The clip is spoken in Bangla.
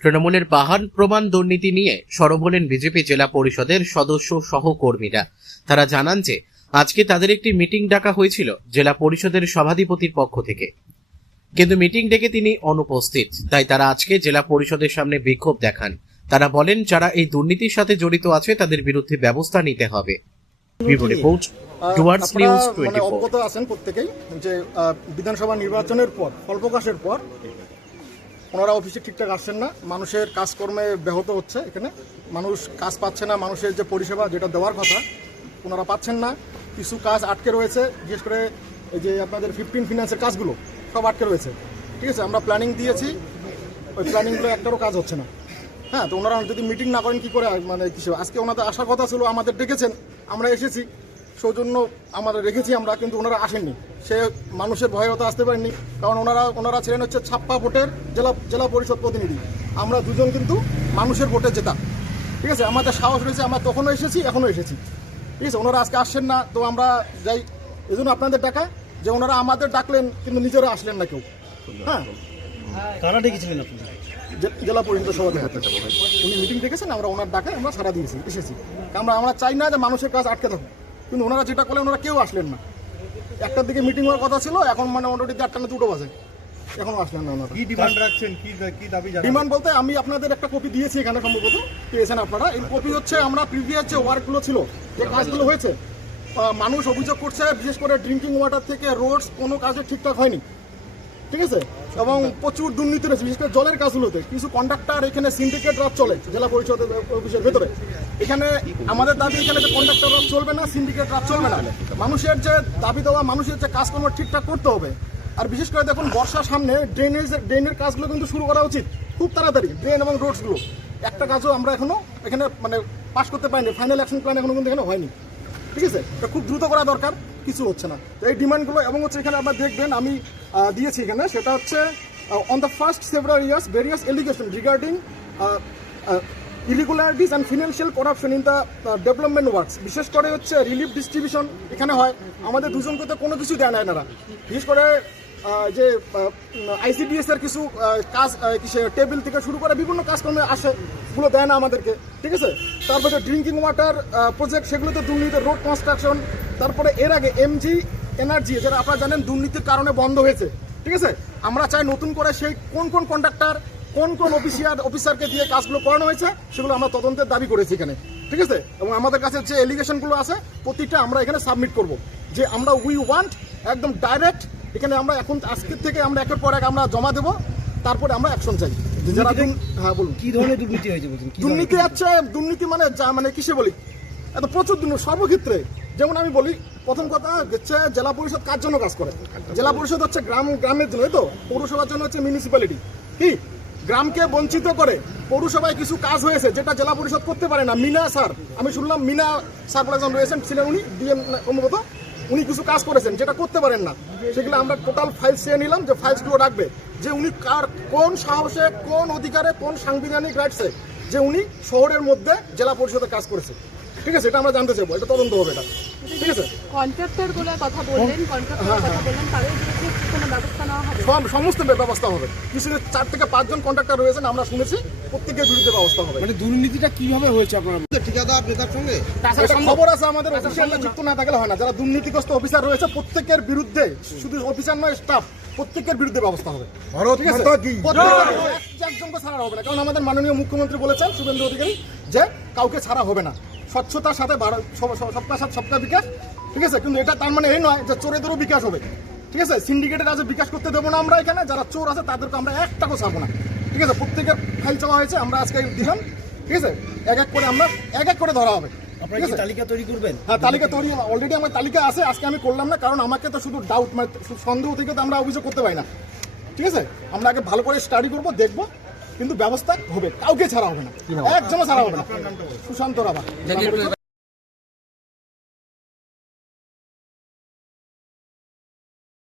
তৃণমূলের বাহান প্রমাণ দুর্নীতি নিয়ে সরব হলেন বিজেপি জেলা পরিষদের সদস্য সহকর্মীরা। তারা জানান যে আজকে তাদের একটি মিটিং ডাকা হয়েছিল জেলা পরিষদের সভাধিপতির পক্ষ থেকে, কিন্তু মিটিং ডেকে তিনি অনুপস্থিত। তাই তারা আজকে জেলা পরিষদের সামনে বিক্ষোভ দেখান। তারা বলেন যারা এই দুর্নীতির সাথে জড়িত আছে তাদের বিরুদ্ধে ব্যবস্থা নিতে হবে। Report towards news 24। অবগত আছেন প্রত্যেকেই যে বিধানসভা নির্বাচনের পর ফল প্রকাশের পর ওনারা অফিসে ঠিকঠাক আসছেন না, মানুষের কাজকর্মে ব্যাহত হচ্ছে। এখানে মানুষ কাজ পাচ্ছে না, মানুষের যে পরিষেবা যেটা দেওয়ার কথা ওনারা পাচ্ছেন না। কিছু কাজ আটকে রয়েছে, বিশেষ করে এই যে আপনাদের 15 ফিনান্সের কাজগুলো সব আটকে রয়েছে। ঠিক আছে, আমরা প্ল্যানিং দিয়েছি, ওই প্ল্যানিংগুলো একটারও কাজ হচ্ছে না। হ্যাঁ, তো ওনারা যদি মিটিং না করেন কী করে, মানে কিছু আজকে ওনাদের আসার কথা ছিল, আমাদের ডেকেছেন, আমরা এসেছি, সৌজন্য আমরা রেখেছি আমরা, কিন্তু ওনারা আসেননি। সে মানুষের ভয়ে হতে আসতে পারেননি, কারণ ওনারা ছিলেন হচ্ছে ছাপ্পা ভোটের জেলা পরিষদ প্রতিনিধি। আমরা দুজন কিন্তু মানুষের ভোটে জেতা। ঠিক আছে, আমাদের সাহস রয়েছে, আমরা তখনও এসেছি, এখনও এসেছি। ঠিক আছে, ওনারা আজকে আসছেন না, তো আমরা যাই, এই জন্য আপনাদের ডাকা যে ওনারা আমাদের ডাকলেন কিন্তু নিজেরা আসলেন না কেউ। হ্যাঁ, কারা ডেকেছিলেন আপনি? জেলা পরিষদের সভাপতি উনি মিটিং ডেকেছেন, আমরা ওনার ডাকে আমরা সারা দিয়েছি, এসেছি। আমরা চাই না যে মানুষের কাজ আটকে থাকুক, কিন্তু ওনারা যেটা করলেন ওনারা কেউ আসলেন না। 1টার দিকে মিটিং হওয়ার কথা ছিল, এখন মানে অলরেডি 4টা না 2টো বাজে, এখনো আসলেন না ওনারা। কি ডিমান্ড রাখছেন, কি দাবি জানাবেন? ডিমান্ড বলতে আমি আপনাদের একটা কপি দিয়েছি, এখানে সম্ভবত পেয়েছেন আপনারা। এই কপি হচ্ছে আমরা প্রিভিয়াস যে ওয়ার্কগুলো ছিল, যে কাজগুলো হয়েছে, মানুষ অভিযোগ করছে বিশেষ করে ড্রিঙ্কিং ওয়াটার থেকে রোডস কোনো কাজে ঠিকঠাক হয়নি। ঠিক আছে, এবং প্রচুর দুর্নীতি রয়েছে, বিশেষ করে জলের কাজগুলোতে। কিছু কন্ডাক্টর এখানে সিন্ডিকেট রাজ চলে জেলা পরিষদের অফিসের ভেতরে। এখানে আমাদের দাবি এখানে যে কন্ডাক্টর রাজ চলবে না, সিন্ডিকেট রাজ চলবে না। মানুষের যে দাবি দেওয়া, মানুষের যে কাজকর্ম ঠিকঠাক করতে হবে। আর বিশেষ করে দেখুন, বর্ষার সামনে ড্রেনের কাজগুলো কিন্তু শুরু করা উচিত খুব তাড়াতাড়ি। ড্রেন এবং রোডসগুলো একটা কাজও আমরা এখনো এখানে মানে পাস করতে পারিনি, ফাইনাল অ্যাকশন প্ল্যান এখনো কিন্তু এখানে হয়নি। ঠিক আছে, এটা খুব দ্রুত করা দরকার, কিছু হচ্ছে না। তো এই ডিমান্ডগুলো এবং হচ্ছে এখানে আপনারা দেখবেন আমি দিয়েছি এখানে, সেটা হচ্ছে on the first several years various allegation regarding irregularities and financial corruption in the development works. বিশেষ করে হচ্ছে রিলিফ ডিস্ট্রিবিউশন এখানে হয়, আমাদের দুজনকে তো কোনো কিছু দেয় না এনারা। বিশেষ করে যে আইসিডিএস এর কিছু কাজ, টেবিল থেকে শুরু করে বিভিন্ন কাজকর্মে আসে, সেগুলো দেয় না আমাদেরকে। ঠিক আছে, তারপরে ড্রিঙ্কিং ওয়াটার প্রজেক্ট, সেগুলোতে দুর্নীতি, রোড কনস্ট্রাকশন। তারপরে এর আগে এমজি এনার্জি, যেটা আপনারা জানেন দুর্নীতির কারণে বন্ধ হয়েছে। ঠিক আছে, আমরা চাই নতুন করে সেই কোন কন্ট্রাক্টর, কোন অফিসারকে দিয়ে কাজগুলো করানো হয়েছে সেগুলো আমরা তদন্তের দাবি করেছি এখানে। ঠিক আছে, এবং আমাদের কাছে যে এলিগেশনগুলো আছে প্রতিটা আমরা এখানে সাবমিট করব, যে আমরা উই ওয়ান্ট একদম ডাইরেক্ট এখানে আমরা এখন আজকের থেকে আমরা একের পর এক আমরা জমা দেবো, তারপরে আমরা অ্যাকশন চাই। হ্যাঁ বলুন, কি ধরনের দুর্নীতি হয়েছে বলছেন? দুর্নীতি আছে, দুর্নীতি মানে কিসে বলি, এত প্রচুর দুর্নীতি সর্বক্ষেত্রে। যেমন আমি বলি, প্রথম কথা হচ্ছে জেলা পরিষদ কার জন্য কাজ করে? জেলা পরিষদ হচ্ছে গ্রামের জন্য, তো পৌরসভার জন্য হচ্ছে মিউনিসিপ্যালিটি। কি গ্রামকে বঞ্চিত করে পৌরসভায় কিছু কাজ হয়েছে যেটা জেলা পরিষদ করতে পারে না। মিনা স্যার, আমি শুনলাম মিনা স্যার বলে একজন রয়েছেন, ছিলেন উনি ডিএম সম্ভবত, উনি কিছু কাজ করেছেন যেটা করতে পারেন না। সেগুলো আমরা টোটাল ফাইলস চেয়ে নিলাম, যে ফাইলসগুলো রাখবে, যে উনি কোন সাহসে, কোন অধিকারে, কোন সাংবিধানিক রাইটসে যে উনি শহরের মধ্যে জেলা পরিষদে কাজ করেছে। ঠিক আছে, এটা আমরা জানতে চাইবো, এটা তদন্ত হবে এটা। ঠিক আছে, কন্ট্রাক্টরগুলোর কথা বললেন, তাদের বিরুদ্ধে কোনো ব্যবস্থা নেওয়া হবে? সমস্ত ব্যবস্থা হবে। কিছু 4 থেকে 5 জন কন্ট্রাক্টর রয়েছেন, আমরা শুনেছি, প্রত্যেকের বিরুদ্ধে ব্যবস্থা হবে। মানে দুর্নীতিটা কিভাবে হয়েছে আপনার ঠিকাদার নেতার সঙ্গে? খবর আছে আমাদের, অফিসিয়ালরা যুক্ত না থাকলে হয় না। যারা দুর্নীতিগ্রস্ত অফিসার রয়েছে প্রত্যেকের বিরুদ্ধে, শুধু অফিসার নয়, স্টাফ প্রত্যেকের বিরুদ্ধে ব্যবস্থা হবে। ঠিক আছে, একজনকে ছাড়া হবে না, কারণ আমাদের মাননীয় মুখ্যমন্ত্রী বলেছেন শুভেন্দু অধিকারী যে কাউকে ছাড়া হবে না, স্বচ্ছতার সাথে সবকার সাথে সবকা বিকাশ। ঠিক আছে, কিন্তু এটা তার মানে এই নয় যে চোরেদেরও বিকাশ হবে। ঠিক আছে, সিন্ডিকেটের আজ বিকাশ করতে দেবো না আমরা এখানে, যারা চোর আছে তাদেরকে আমরা 1 টাকাও ছাড়বো না। ঠিক আছে, প্রত্যেকের ফাইল চাওয়া হয়েছে, আমরা আজকে দিলাম। ঠিক আছে, এক এক করে ধরা হবে। তালিকা তৈরি করবেন? হ্যাঁ, তালিকা তৈরি অলরেডি আমার তালিকা আছে, আজকে আমি করলাম না, কারণ আমাকে তো শুধু ডাউট, মানে সন্দেহ থেকে তো আমরা অভিযোগ করতে পারি না। ঠিক আছে, আমরা আগে ভালো করে স্টাডি করবো, দেখবো, কিন্তু ব্যবস্থা হবে, কাউকে ছাড়া হবে না, একজনও ছাড়া হবে না। সুশান্ত রাভা।